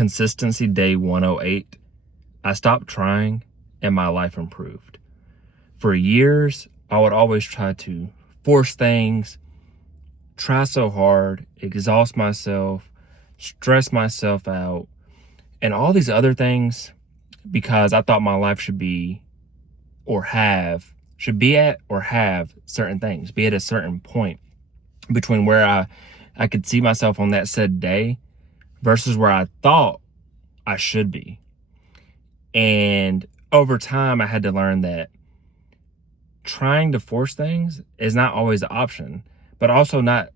consistency day 108, I stopped trying and my life improved. For years, I would always try to force things, try so hard, exhaust myself, stress myself out, and all these other things because I thought my life should be at or have certain things, be at a certain point between where I could see myself on that said day versus where I thought I should be. And over time, I had to learn that trying to force things is not always the option, but also not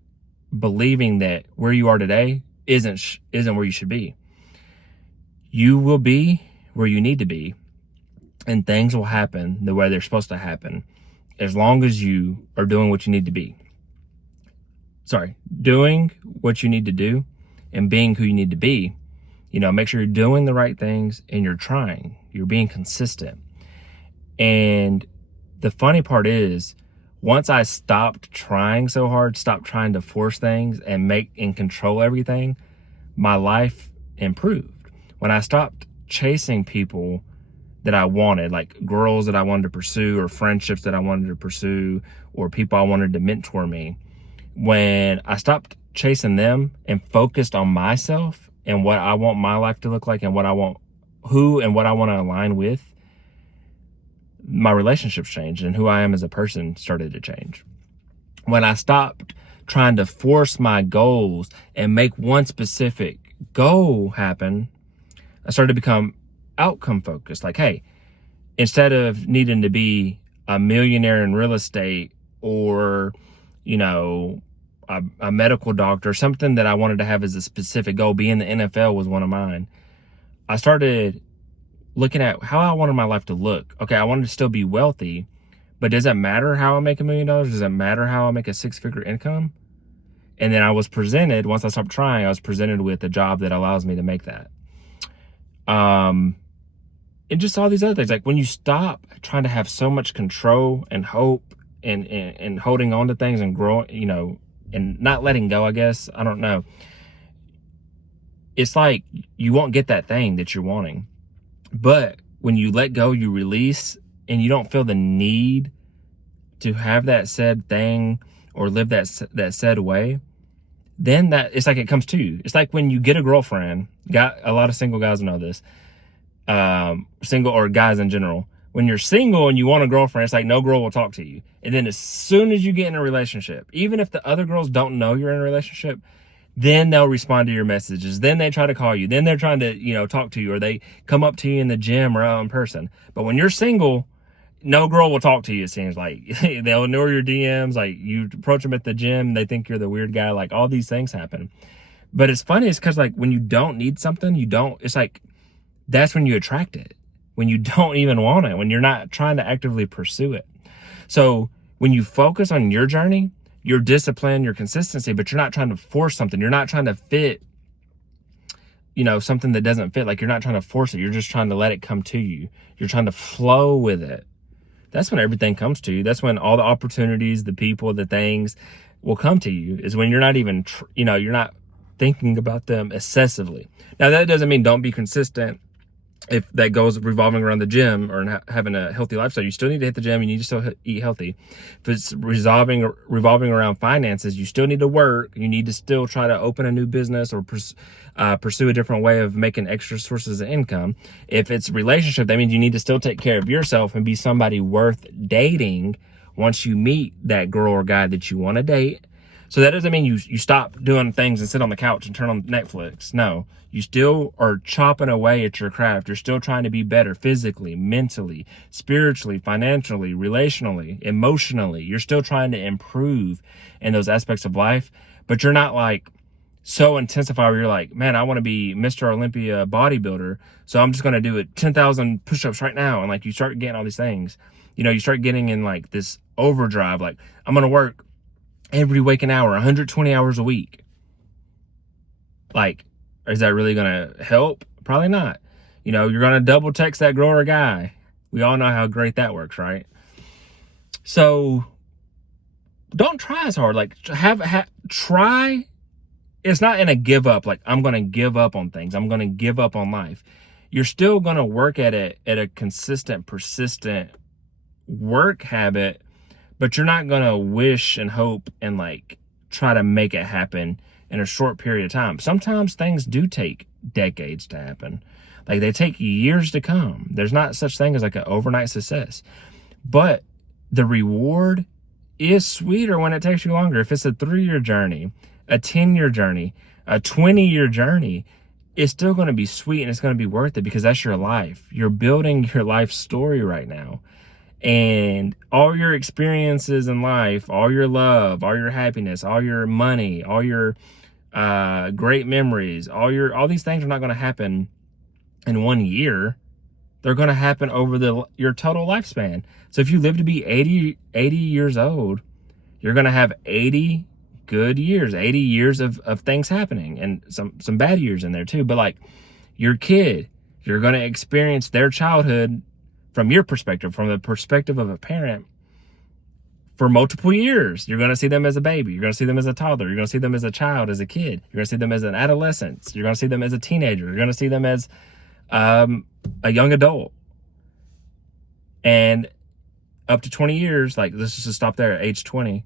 believing that where you are today isn't where you should be. You will be where you need to be, and things will happen the way they're supposed to happen as long as you are doing what you need to be. Doing what you need to do and being who you need to be. Make sure you're doing the right things and you're trying. You're being consistent. And the funny part is, once I stopped trying so hard, stopped trying to force things and make and control everything, my life improved. When I stopped chasing people that I wanted, like girls that I wanted to pursue or friendships that I wanted to pursue or people I wanted to mentor me, when I stopped chasing them and focused on myself and what I want my life to look like and what I want to align with, my relationships changed and who I am as a person started to change. When I stopped trying to force my goals and make one specific goal happen, I started to become outcome focused. Like, hey, instead of needing to be a millionaire in real estate or, a medical doctor, something that I wanted to have as a specific goal, being the NFL was one of mine. I started looking at how I wanted my life to look. Okay, I wanted to still be wealthy, but does it matter how I make $1 million? Does it matter how I make a 6-figure income? And then once I stopped trying, I was presented with a job that allows me to make that. And just all these other things. Like when you stop trying to have so much control and hope and holding on to things and growing, and not letting go, I guess. I don't know. It's like you won't get that thing that you're wanting. But when you let go, you release, and you don't feel the need to have that said thing or live that said way, then it's like it comes to you. It's like when you get a girlfriend. Got a lot of single guys know this. Single or guys in general. When you're single and you want a girlfriend, it's like no girl will talk to you. And then as soon as you get in a relationship, even if the other girls don't know you're in a relationship, then they'll respond to your messages. Then they try to call you. Then they're trying to, talk to you, or they come up to you in the gym or out in person. But when you're single, no girl will talk to you, it seems like. They'll ignore your DMs. Like, you approach them at the gym, they think you're the weird guy. Like, all these things happen. But it's funny, it's because, like, when you don't need something, it's like, that's when you attract it. When you don't even want it, when you're not trying to actively pursue it. So when you focus on your journey, your discipline, your consistency, but you're not trying to force something. You're not trying to fit, something that doesn't fit. Like, you're not trying to force it. You're just trying to let it come to you. You're trying to flow with it. That's when everything comes to you. That's when all the opportunities, the people, the things will come to you, is when you're not even, you're not thinking about them excessively. Now, that doesn't mean don't be consistent. If that goes revolving around the gym or having a healthy lifestyle, you still need to hit the gym. You need to still eat healthy. If it's revolving around finances, you still need to work. You need to still try to open a new business or pursue a different way of making extra sources of income. If it's relationship, that means you need to still take care of yourself and be somebody worth dating once you meet that girl or guy that you want to date. So that doesn't mean you stop doing things and sit on the couch and turn on Netflix. No, you still are chopping away at your craft. You're still trying to be better physically, mentally, spiritually, financially, relationally, emotionally. You're still trying to improve in those aspects of life, but you're not like so intensified where you're like, man, I want to be Mr. Olympia bodybuilder, so I'm just going to do it 10,000 push-ups right now. And like, you start getting all these things, you start getting in like this overdrive. Like, I'm going to work every waking hour, 120 hours a week. Like, is that really going to help? Probably not. You're going to double text that girl or guy. We all know how great that works, right? So don't try as hard. Like, try it's not in a give up, like I'm going to give up on things. I'm going to give up on life. You're still going to work at it at a consistent, persistent work habit, but you're not going to wish and hope and like try to make it happen in a short period of time. Sometimes things do take decades to happen. Like they take years to come. There's not such thing as like an overnight success, but the reward is sweeter when it takes you longer. If it's a 3-year journey, a 10-year journey, a 20-year journey, it's still going to be sweet and it's going to be worth it because that's your life. You're building your life story right now. And all your experiences in life, all your love, all your happiness, all your money, all your great memories, all these things are not going to happen in 1 year. They're going to happen over your total lifespan. So if you live to be 80 years old, you're going to have 80 good years, 80 years of things happening, and some bad years in there too. But like your kid, you're going to experience their childhood from your perspective, from the perspective of a parent, for multiple years. You're going to see them as a baby. You're going to see them as a toddler. You're going to see them as a child, as a kid. You're going to see them as an adolescent. You're going to see them as a teenager. You're going to see them as a young adult. And up to 20 years, like let's just stop there at age 20.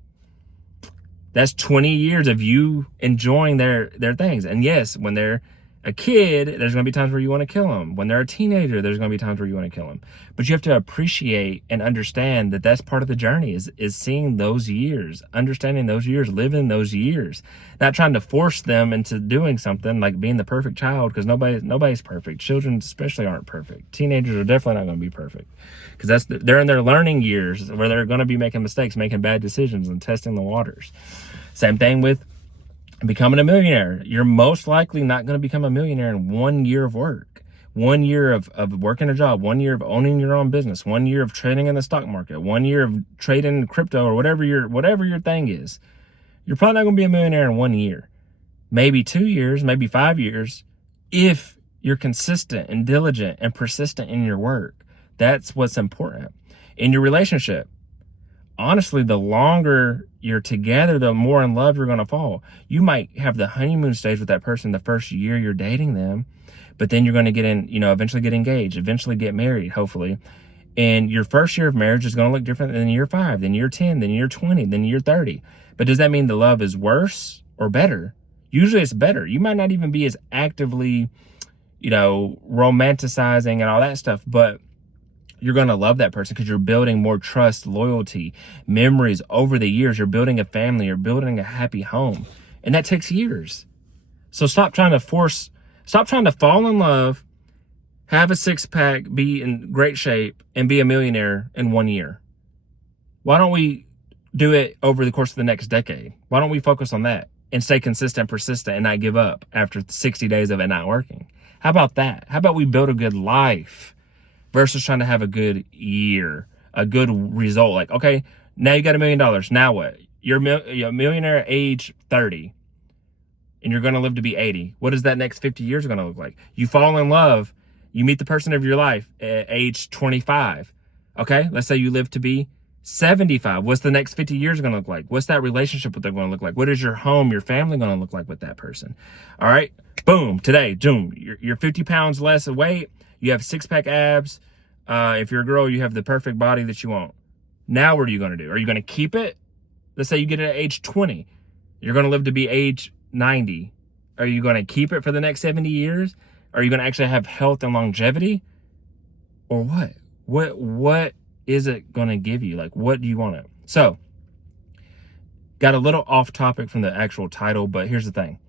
That's 20 years of you enjoying their things. And yes, when they're a kid, there's going to be times where you want to kill them. When they're a teenager, there's going to be times where you want to kill them. But you have to appreciate and understand that that's part of the journey is seeing those years, understanding those years, living those years, not trying to force them into doing something like being the perfect child, because nobody's perfect. Children especially aren't perfect. Teenagers are definitely not going to be perfect because they're in their learning years where they're going to be making mistakes, making bad decisions and testing the waters. Same thing with becoming a millionaire. You're most likely not going to become a millionaire in 1 year of work, 1 year of working a job, 1 year of owning your own business, 1 year of trading in the stock market, 1 year of trading crypto or whatever your thing is. You're probably not going to be a millionaire in 1 year, maybe 2 years, maybe 5 years, if you're consistent and diligent and persistent in your work. That's what's important. In your relationship, honestly, the longer you're together, the more in love you're going to fall. You might have the honeymoon stage with that person the first year you're dating them, but then you're going to get eventually get engaged, eventually get married, hopefully. And your first year of marriage is going to look different than year 5, then year 10, then year 20, then year 30. But does that mean the love is worse or better? Usually it's better. You might not even be as actively, romanticizing and all that stuff, but you're going to love that person because you're building more trust, loyalty, memories over the years. You're building a family. You're building a happy home. And that takes years. So stop trying to fall in love, have a 6-pack, be in great shape, and be a millionaire in 1 year. Why don't we do it over the course of the next decade? Why don't we focus on that and stay consistent, persistent, and not give up after 60 days of it not working? How about that? How about we build a good life versus trying to have a good year, a good result? Like, okay, now you got $1 million. Now what? You're a millionaire at age 30 and you're going to live to be 80. What is that next 50 years going to look like? You fall in love. You meet the person of your life at age 25. Okay, let's say you live to be 75. What's the next 50 years going to look like? What's that relationship with them going to look like? What is your home, your family going to look like with that person? All right, boom, today, boom, you're 50 pounds less of weight. You have 6-pack abs. If you're a girl, you have the perfect body that you want. Now what are you going to do? Are you going to keep it? Let's say you get it at age 20. You're going to live to be age 90. Are you going to keep it for the next 70 years? Are you going to actually have health and longevity? Or what? What is it going to give you? Like, what do you want it? So, got a little off topic from the actual title, but here's the thing.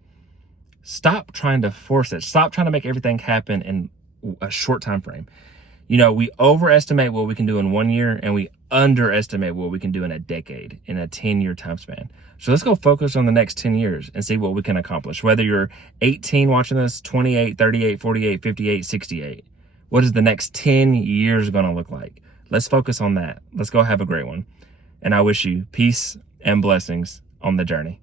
Stop trying to force it. Stop trying to make everything happen in a short time frame. We overestimate what we can do in 1 year and we underestimate what we can do in a decade, in a 10-year time span. So let's go focus on the next 10 years and see what we can accomplish. Whether you're 18 watching this, 28, 38, 48, 58, 68. What is the next 10 years going to look like? Let's focus on that. Let's go have a great one. And I wish you peace and blessings on the journey.